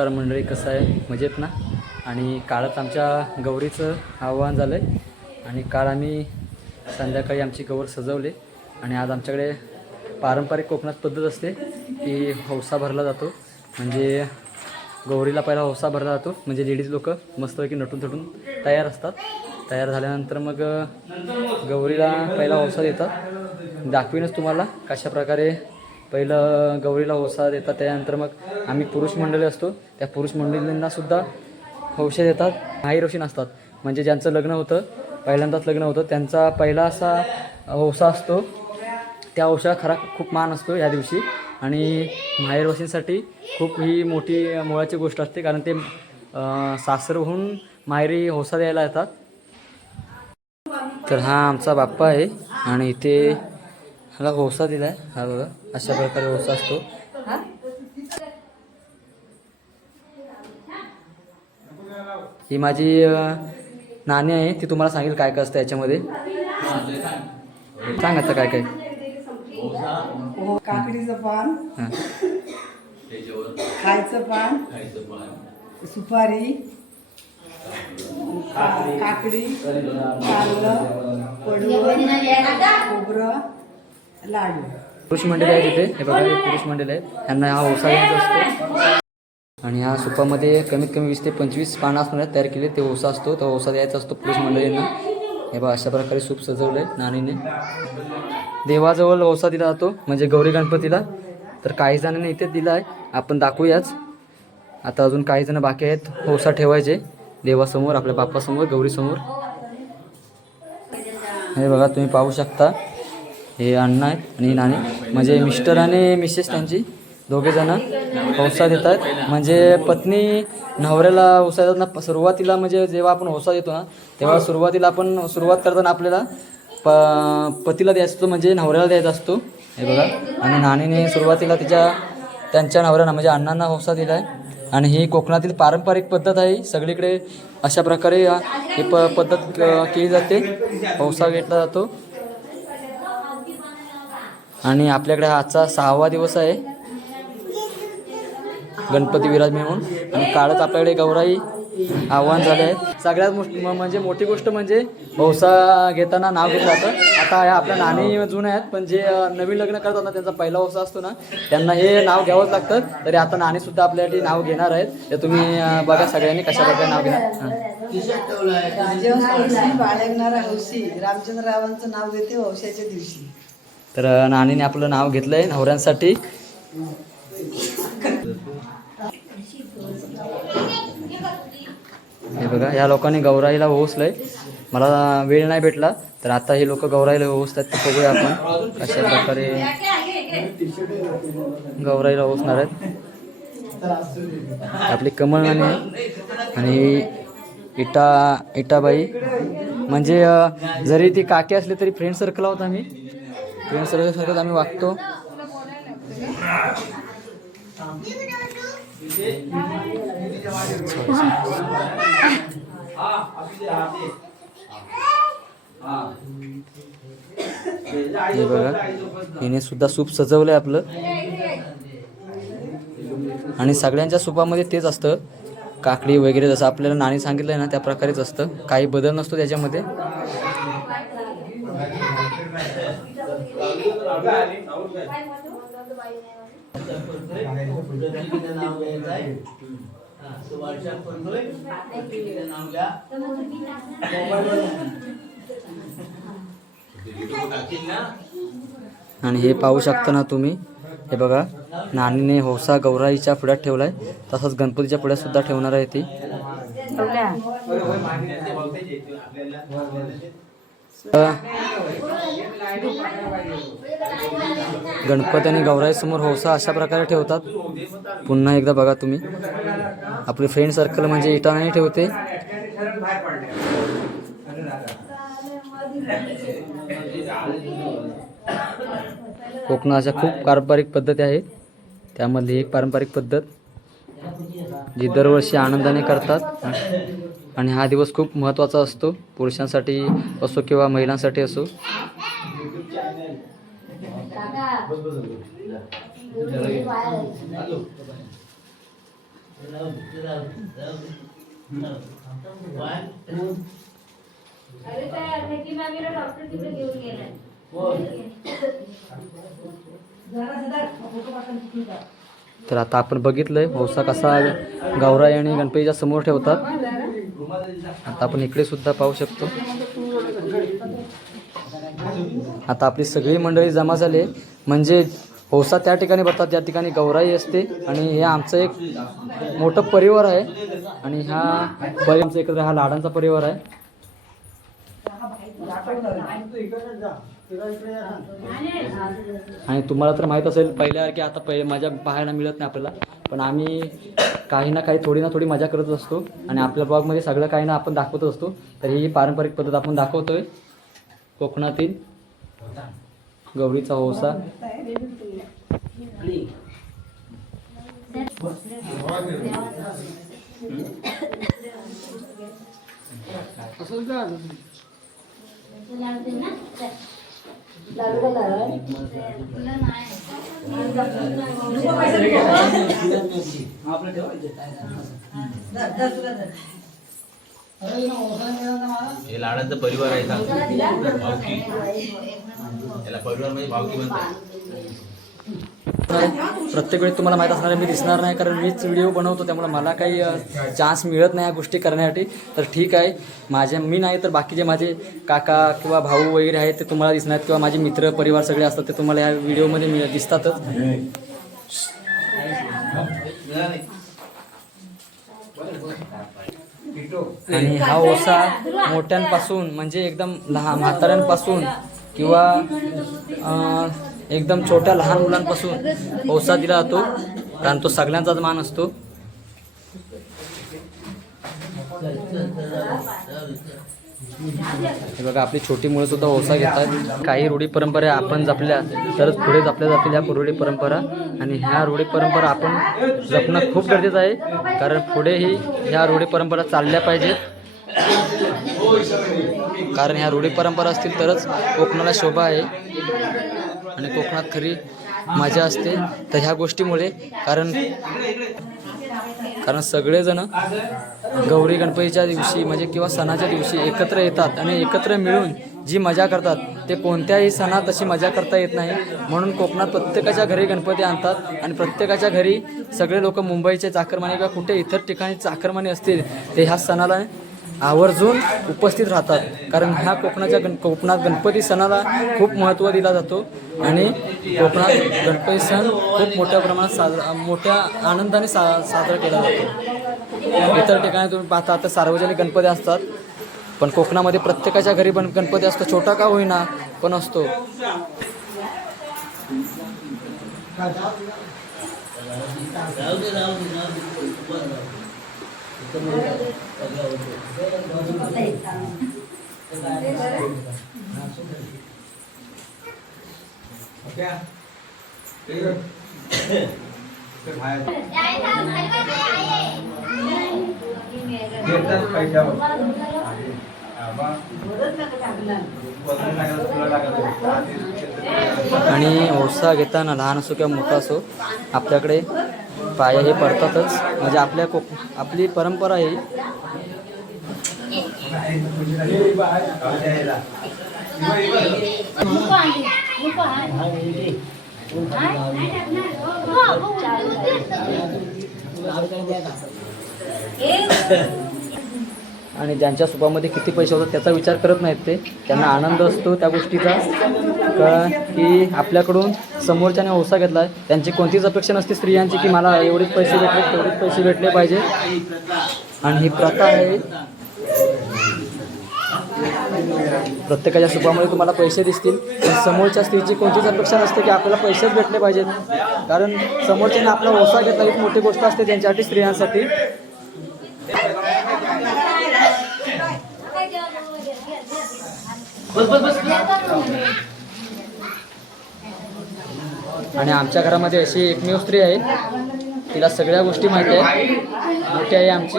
नमस्कार मंडळी, कसं आहे? मजेत ना? आणि कालच आमच्या गौरीचं आवाहन झालं आहे आणि काल आम्ही संध्याकाळी आमची गौर सजवले आणि आज आमच्याकडे पारंपरिक कोकणात पद्धत असते की हौसा भरला जातो. म्हणजे गौरीला पहिला हौसा भरला जातो, म्हणजे लेडीज लोक मस्तपैकी नटून थटून तयार असतात. तयार झाल्यानंतर मग गौरीला पहिला हौसा देतात. दाखवीनच तुम्हाला कशाप्रकारे पहिलं गौरीला हौसा देतात. त्यानंतर मग आम्ही पुरुष मंडळी असतो, त्या पुरुष मंडळींनासुद्धा हौसे देतात. माहेरवशीण असतात, म्हणजे ज्यांचं लग्न होतं, पहिल्यांदाच लग्न होतं, त्यांचा पहिला असा हौसा असतो. त्या हौसा खरा खूप मान असतो या दिवशी. आणि माहेरवशींसाठी खूप ही मोठी मोलाची गोष्ट असते, कारण ते सासरहून माहेरी हौसा द्यायला येतात. तर हा आमचा बाप्पा आहे आणि इथे ह्याला हौसा दिला आहे. हा बघा, अशा प्रकारे हौसा असतो. ही माझी नाणी आहे, ती तुम्हाला सांगेल काय काय असतं याच्यामध्ये. सांग आता काय काय. काकडीचं पान, खायचं पान, सुपारी, काकडी, कारलं, पडवळ, खोबरं, लाडू. पुरुष मंडळी आहे तिथे, हे बघा, हे पुरुष मंडळी आहेत, त्यांना हा हौसा द्यायचा असतो. आणि ह्या सुपामध्ये कमीत कमी 20 ते 25 पानं असणार तयार केले, ते हौसा असतो. तो हौसा द्यायचा असतो पुरुष मंडळींना. हे बघा, अशा प्रकारे सूप सजवलं आहे नाणीने. देवाजवळ हौसा दिला जातो, म्हणजे गौरी गणपतीला. तर काही जणांनी इथे दिला आहे, आपण दाखवूयाच. आता अजून काही जण बाकी आहेत हौसा ठेवायचे देवासमोर, आपल्या बाप्पासमोर, गौरीसमोर. हे बघा, तुम्ही पाहू शकता, हे अण्णा आहेत आणि नाणी, म्हणजे मिस्टर आणि मिसेस त्यांची दोघे जण हौसा देत आहेत. म्हणजे पत्नी नवऱ्याला हौसा देतात ना. सुरुवातीला म्हणजे जेव्हा आपण हौसा देतो ना, तेव्हा सुरुवातीला आपण सुरुवात करताना आपल्याला पतीला द्यायचा असतो, म्हणजे नवऱ्याला द्यायचा असतो. हे बघा, आणि नाणीने सुरुवातीला त्यांच्या नवऱ्यांना म्हणजे अण्णांना हौसा दिला आहे. आणि ही कोकणातील पारंपरिक पद्धत आहे. सगळीकडे अशा प्रकारे ही पद्धत केली जाते, हौसा घेतला जातो. आणि आपल्याकडे आजचा 6वा दिवस आहे गणपती विराजमान म्हणून. आणि कालच आपल्याकडे गौराई आव्हान झाले आहे. सगळ्यात म्हणजे मोठी गोष्ट म्हणजे हौसा घेताना नाव घेतलं जातं. आता ह्या आपल्या नाणी जुने आहेत, पण जे नवीन लग्न करतात ना, त्यांचा पहिला हौसा असतो ना, त्यांना हे नाव घ्यावंच लागतं. तरी आता नाणीसुद्धा आपल्यासाठी नाव घेणार आहेत. ते तुम्ही बघा सगळ्यांनी कशा प्रकारे नाव घेणार. बाळगणारा हौशी रामचंद्ररावांचं नाव घेते हौशाच्या दिवशी. तर नाणीने आपलं नाव घेतलंय नवऱ्यांसाठी. हे बघा, ह्या लोकांनी गौराईला ओसलंय. मला वेळ नाही भेटला, तर आता हे लोक गौराईला ओसतात. ते बघूया आपण कशा प्रकारे गौराईला ओसणार आहेत. आपली कमल आणि इटाबाई, म्हणजे जरी ती काकी असली तरी फ्रेंड सर्कल आहोत आम्ही. फ्रेंड सर्कल आम्ही वागतो. हे बघा, हिने सुद्धा सूप सजवलंय आपलं. आणि सगळ्यांच्या सूपामध्ये तेच असतं, काकडी वगैरे, जसं आपल्याला नाणी सांगितलंय ना त्या प्रकारेच असतं, काही बदल नसतो त्याच्यामध्ये. आणि हे पाहू शकता ना तुम्ही, हे बघा, नानीने हौसा गौराईच्या पुढ्यात ठेवलाय, तसंच गणपतीच्या पुढ्यात सुद्धा ठेवणार आहे ती. गणपती आणि गौराई समोर हौसा अशा प्रकारे ठेवतात. पुन्हा एकदा बघा तुम्ही, आपली फ्रेंड सर्कल म्हणजे इटाने ठेवते. कोकणात अशा खूप पारंपरिक पद्धती आहेत, त्यामधली एक पारंपरिक पद्धत जी दरवर्षी आनंदाने करतात. आणि हा दिवस खूप महत्त्वाचा असतो, पुरुषांसाठी असो किंवा महिलांसाठी असो. तर आता आपण बघितलंय हौसा कसा गौराई आणि गणपतीच्या समोर ठेवतात. आता आपण इकडे सुद्धा पाहू शकतो. आता आपली सगळी मंडळी जमा झाली, म्हणजे हौसा त्या ठिकाणी भरतात ज्या ठिकाणी गौराई असते. आणि हे आमचं एक मोठं परिवार आहे आणि ह्या आमचं एकत्र हा लाडांचा परिवार आहे. आणि तुम्हाला तर माहीत असेल पहिल्या की आता मजा पाहायला मिळत नाही आपल्याला, पण आम्ही काही ना काही थोडी ना थोडी मजा करत असतो आणि आपल्या ब्लॉगमध्ये सगळं काही ना आपण दाखवत असतो. तर ही पारंपरिक पद्धत आपण दाखवतोय कोकणातील गौरीचा हौसा. हे लाडाचा परिवार आहे भावकी. याला परिवार म्हणजे भावकी म्हणतात. प्रत्येक वेळी तुम्हाला माहीत असणार आहे मी दिसणार नाही, कारण मीच व्हिडिओ बनवतो, त्यामुळे मला काही चान्स मिळत नाही या गोष्टी करण्यासाठी. तर ठीक आहे, मी नाही तर बाकीचे माझे काका किंवा भाऊ वगैरे आहेत ते तुम्हाला दिसणार, किंवा माझे मित्र परिवार सगळे असतात ते तुम्हाला या व्हिडिओमध्ये दिसतातच. आणि हा ओसा मोठ्यांपासून म्हणजे एकदम लहान म्हाताऱ्यांपासून किंवा एकदम छोट्या लहान मुलांपासून ओसा दिला जातो, कारण तो सगळ्यांचाच मान असतो. हे बघा आपली छोटी मुलं सुद्धा ओसा घेतात. काही रूढी परंपरा आपण जपल्या तरच पुढे जपल्या जातील ह्या रूढी परंपरा, आणि ह्या रूढी परंपरा आपण जपणं खूप गरजेचं आहे, कारण पुढेही ह्या रूढी परंपरा चालल्या पाहिजेत. कारण ह्या रूढी परंपरा असतील तरच कोकणाला शोभा आहे आणि कोकणात खरी मजा असते. तर ह्या गोष्टीमुळे कारण सगळेजण गौरी गणपतीच्या दिवशी म्हणजे किंवा सणाच्या दिवशी एकत्र येतात आणि एकत्र मिळून जी मजा करतात ते कोणत्याही सणात अशी मजा करता येत नाही. म्हणून कोकणात प्रत्येकाच्या घरी गणपती आणतात आणि प्रत्येकाच्या घरी सगळे लोक मुंबईचे चाकरमानी किंवा कुठे इतर ठिकाणी चाकरमानी असतील ते ह्या सणाला आवर्जून उपस्थित राहतात, कारण ह्या कोकणात गणपती सणाला खूप महत्त्व दिला जातो आणि कोकणात गणपती सण खूप मोठ्या प्रमाणात मोठ्या आनंदाने साजरा केला जातो. इतर ठिकाणी तुम्ही पाहता आता सार्वजनिक गणपती असतात, पण कोकणामध्ये प्रत्येकाच्या घरी पण गणपती असतो, छोटा का होईना पण असतो. आणि ओसा घेताना लहान असो किंवा मोठा असो आपल्याकडे पाया हे पडतातच, म्हणजे आपली परंपरा आहे. आणि ज्यांच्या सुपामध्ये किती पैसे होतात त्याचा विचार करत नाहीत ते, त्यांना आनंद असतो त्या गोष्टीचा की आपल्याकडून समोरच्याने ओसा घेतला आहे. त्यांची कोणतीच अपेक्षा नसते स्त्रियांची की मला एवढेच पैसे भेटले तेवढेच पैसे भेटले पाहिजे. आणि ही प्रथा आहे, प्रत्येकाच्या सुपामध्ये तुम्हाला पैसे दिसतील, पण समोरच्या स्त्रीची कोणतीच अपेक्षा नसते की आपल्याला पैसेच भेटले पाहिजेत, कारण समोरच्याने आपला ओसा घेतला ही मोठी गोष्ट असते त्यांच्यासाठी, स्त्रियांसाठी. आणि आमच्या घरामध्ये अशी एकमेव स्त्री आहे, तिला सगळ्या गोष्टी माहिती आहेत, मोठी आहे आमची.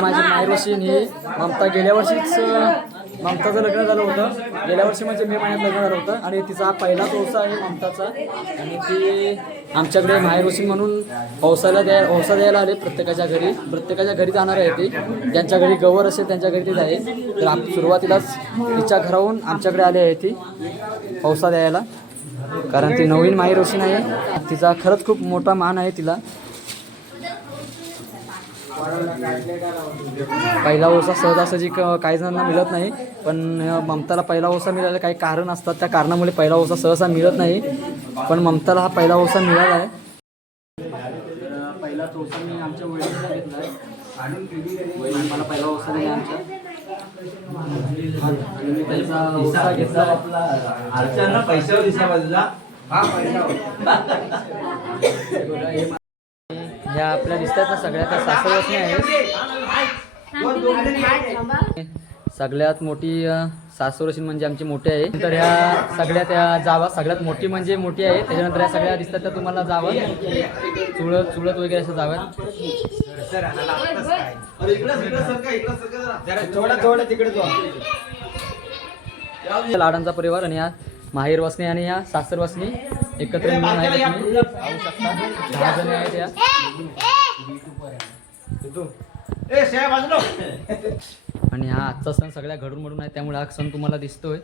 माझी मायरोशीन ही ममता गेल्या वर्षीच ममताचं लग्न झालं होतं गेल्या वर्षी, म्हणजे मे महिन्यात लग्न झालं होतं आणि तिचा हा पहिलाच औसा आहे ममताचा. आणि ती आमच्याकडे माहेरवशी म्हणून औसा द्यायला आले प्रत्येकाच्या घरी जाणार आहे ती. ज्यांच्या घरी गवर असेल त्यांच्या घरी ती जाईल. तर सुरुवातीलाच तिच्या घराहून आमच्याकडे आली आहे ती औसा द्यायला, कारण ती नवीन माहेरवशी नाही. तिचा खरंच खूप मोठा मान आहे तिला. पहिला ओसा सहजासहजी काही जणांना मिळत नाही, पण ममताला पहिला ओसा मिळाला. काही कारण असतात, त्या कारणामुळे पहिला ओसा सहसा मिळत नाही, पण ममताला हा पहिला ओसा मिळाला आहे. पहिला ओसा मी आमच्या वडिलांना घेतला आहे. मला पहिला ओसा दिला आमच्या, आणि मी त्यांचा ओसा घेतला. अर्चना पैशावर दिसला बाजूला. ह्या आपल्या दिसतात ना सगळ्या त्या सासरवसणी आहेत. सगळ्यात मोठी सासरवशी म्हणजे आमची मोठी आहे. तर ह्या सगळ्या त्या जावा सगळ्यात मोठी म्हणजे मोठी आहे. त्याच्यानंतर ह्या सगळ्या दिसतात त्या तुम्हाला जावा चुळत वगैरे असं जाव्यात. लाडांचा परिवार आणि ह्या माहेरवासनी आणि ह्या सासरवासनी एकत्र मिळून आहेत. तुम्ही पाहू शकता 10 जणी आहेत या. आणि हा आजचा सण सगळ्या घडून मडून आहे, त्यामुळे हा सण तुम्हाला दिसतोय.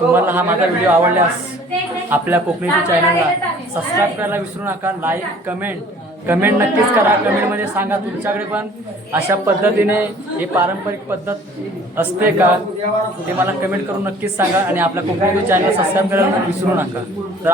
तुम्हाला हा माझा व्हिडिओ आवडल्यास आपल्या कोकणीच्या चॅनलला सबस्क्राईब करायला विसरू नका. लाईक कमेंट नक्कीच करा. कमेंटमध्ये सांगा तुमच्याकडे पण अशा पद्धतीने ही पारंपरिक पद्धत असते का, ते मला कमेंट करून नक्कीच सांगा. आणि आपल्या कोकणीच्या चॅनलला सबस्क्राईब करायला विसरू नका. तर